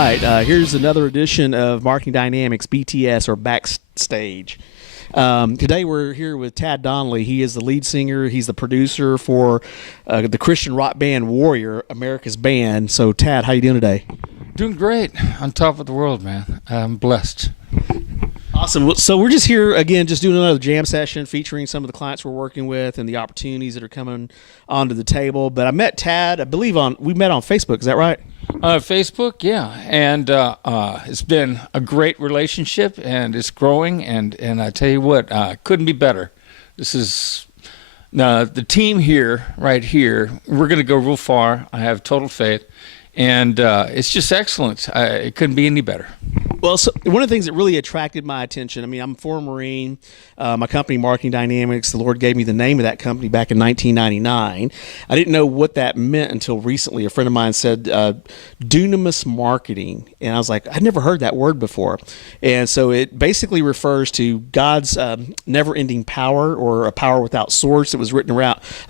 right, here's another edition of Marketing Dynamics BTS or Backstage. Today we're here with Tad Donnelly. He is the lead singer. He's the producer for the Christian rock band Warrior, America's band. So, Tad, how you doing today? Doing great. On top of the world, man. I'm blessed. Awesome. So we're just here again, just doing another jam session featuring some of the clients we're working with and the opportunities that are coming onto the table. But I met Tad, I believe we met on Facebook. Is that right? Facebook, yeah. And it's been a great relationship, and it's growing. And I tell you what, couldn't be better. This is the team here, right here. We're going to go real far. I have total faith. And it's just excellent. It couldn't be any better. Well, so one of the things that really attracted my attention, I mean, I'm a former Marine. My company, Marketing Dynamics, the Lord gave me the name of that company back in 1999. I didn't know what that meant until recently. A friend of mine said dunamis marketing. And I was like, I'd never heard that word before. And so it basically refers to God's never-ending power, or a power without source that was written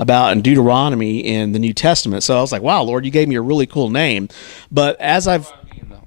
about in Deuteronomy in the New Testament. So I was like, wow, Lord, you gave me a really cool name. But as I've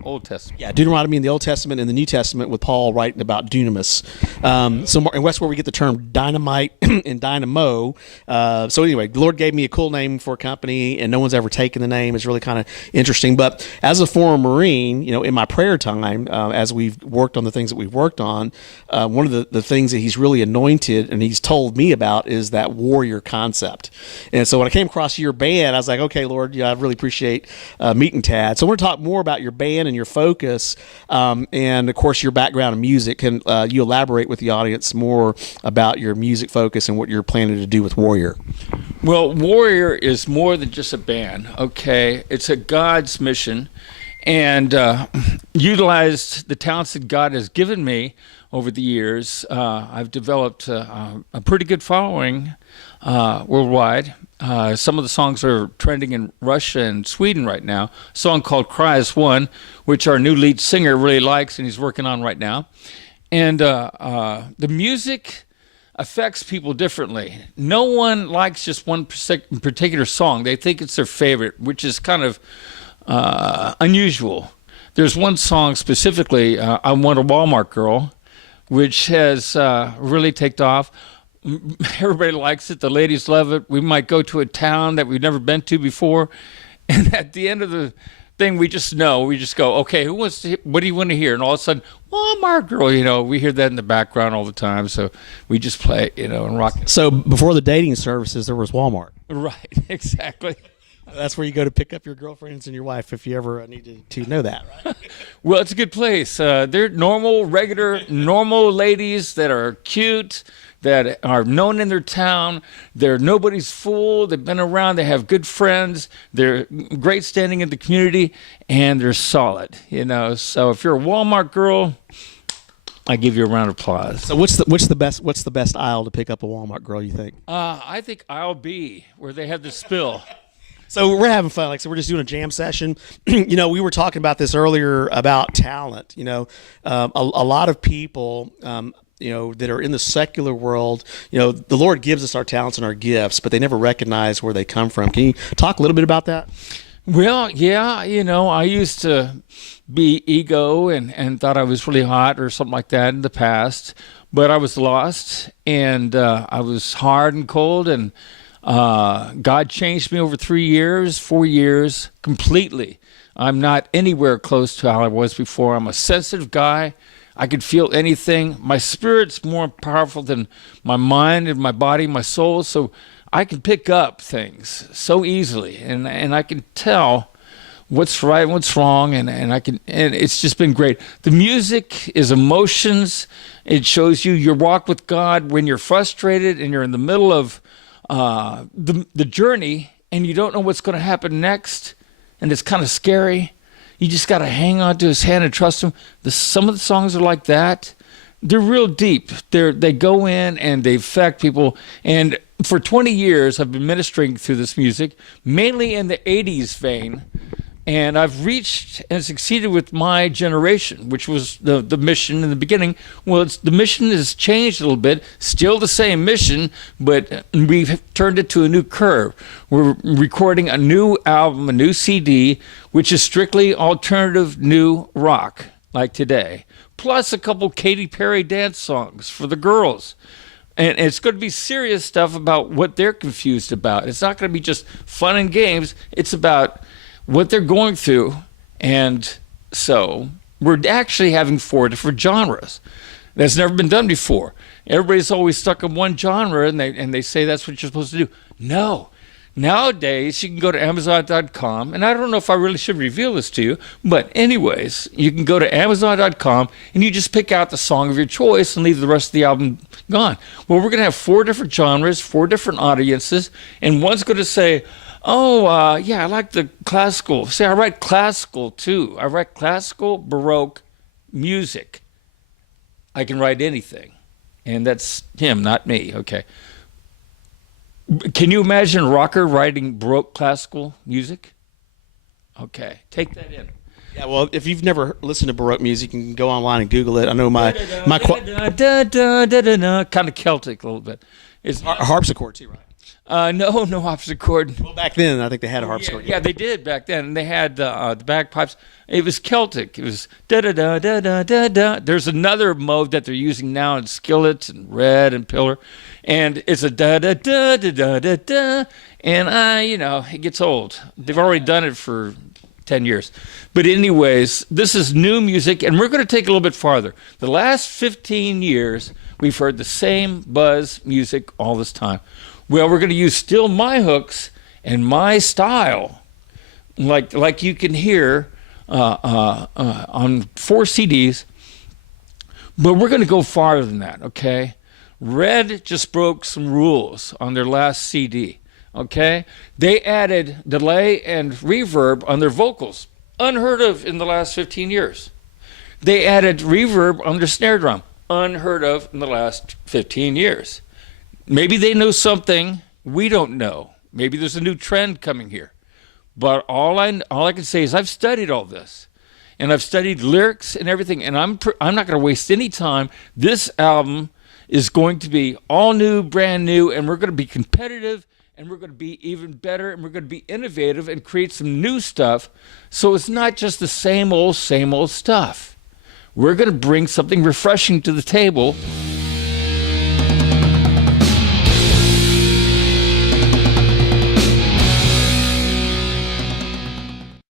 Old Testament. Yeah, Deuteronomy in the Old Testament and the New Testament, with Paul writing about dunamis. And that's where we get the term dynamite and dynamo. So anyway, the Lord gave me a cool name for a company, and no one's ever taken the name. It's really kind of interesting. But as a former Marine, in my prayer time, as we've worked on the things that we've worked on, one of the things that he's really anointed and he's told me about is that warrior concept. And so when I came across your band, I was like, okay, Lord, I really appreciate meeting Tad. So I want to talk more about your band and your focus, and of course your background in music. Can you elaborate with the audience more about your music focus and what you're planning to do with Warrior? Well, Warrior is more than just a band, okay? It's a God's mission, and utilized the talents that God has given me over the years. I've developed a pretty good following worldwide. Some of the songs are trending in Russia and Sweden right now. A song called Cry is One, which our new lead singer really likes and he's working on right now. And the music affects people differently. No one likes just one particular song. They think it's their favorite, which is kind of unusual. There's one song specifically, I Want a Walmart Girl, which has really taken off. Everybody likes it. The ladies love it. We might go to a town that we've never been to before, and at the end of the thing, we just know. We just go, okay, what do you want to hear? And all of a sudden, Walmart Girl, we hear that in the background all the time. So we just play, and rock it. So before the dating services, there was Walmart. Right, exactly. That's where you go to pick up your girlfriends and your wife if you ever needed to know that, right? Well, it's a good place. They're normal ladies that are cute, that are known in their town. They're nobody's fool. They've been around. They have good friends. They're great standing in the community, and they're solid. So if you're a Walmart girl, I give you a round of applause. So what's the best aisle to pick up a Walmart girl, you think? I think aisle B, where they have the spill. So we're having fun. So we're just doing a jam session. We were talking about this earlier about talent. A lot of people, that are in the secular world, the Lord gives us our talents and our gifts, but they never recognize where they come from. Can you talk a little bit about that? Well, yeah, I used to be ego and thought I was really hot or something like that in the past, but I was lost and I was hard and cold, and God changed me over 4 years completely. I'm not anywhere close to how I was before. I'm a sensitive guy. I could feel anything. My spirit's more powerful than my mind and my body, my soul. So I can pick up things so easily, and I can tell what's right and what's wrong, and it's just been great. The music is emotions. It shows you your walk with God when you're frustrated and you're in the middle of the journey and you don't know what's going to happen next, and it's kind of scary. You just got to hang on to his hand and trust him. Some of the songs are like that. They're real deep. They go in and they affect people. And for 20 years, I've been ministering through this music, mainly in the 80s vein. And I've reached and succeeded with my generation, which was the mission in the beginning. Well, the mission has changed a little bit. Still the same mission, but we've turned it to a new curve. We're recording a new album, a new CD, which is strictly alternative new rock, like today, plus a couple Katy Perry dance songs for the girls. And it's going to be serious stuff about what they're confused about. It's not going to be just fun and games. It's about what they're going through. And so we're actually having 4 different genres. That's never been done before. Everybody's always stuck in one genre, and they say that's what you're supposed to do. No. Nowadays, you can go to Amazon.com, and I don't know if I really should reveal this to you, but anyways, you can go to Amazon.com, and you just pick out the song of your choice and leave the rest of the album gone. Well, we're going to have 4 different genres, 4 different audiences, and one's going to say, oh, yeah, I like the classical. See, I write classical, too. I write classical, Baroque music. I can write anything, and that's him, not me, okay. Can you imagine a rocker writing Baroque classical music? Okay, take that in. Yeah, well, if you've never listened to Baroque music, you can go online and Google it. I know my kind of Celtic a little bit. It's a harpsichord too, right? No harpsichord. Well, back then I think they had a harpsichord. Yeah, they did back then, and they had the bagpipes. It was Celtic. It was da da da da da da da. There's another mode that they're using now in skillets and red and pillar, and it's a da da da da da da da. And it gets old. They've already done it for 10 years. But anyways, this is new music, and we're going to take it a little bit farther. The last 15 years, we've heard the same buzz music all this time. Well, we're going to use still my hooks and my style, like you can hear on 4 CDs, but we're going to go farther than that, okay? Red just broke some rules on their last CD, okay? They added delay and reverb on their vocals, unheard of in the last 15 years. They added reverb on their snare drum, unheard of in the last 15 years. Maybe they know something we don't know. Maybe there's a new trend coming here. But all I can say is I've studied all this, and I've studied lyrics and everything, and I'm not going to waste any time. This album is going to be all new, brand new, and we're going to be competitive, and we're going to be even better, and we're going to be innovative and create some new stuff. So it's not just the same old stuff. We're going to bring something refreshing to the table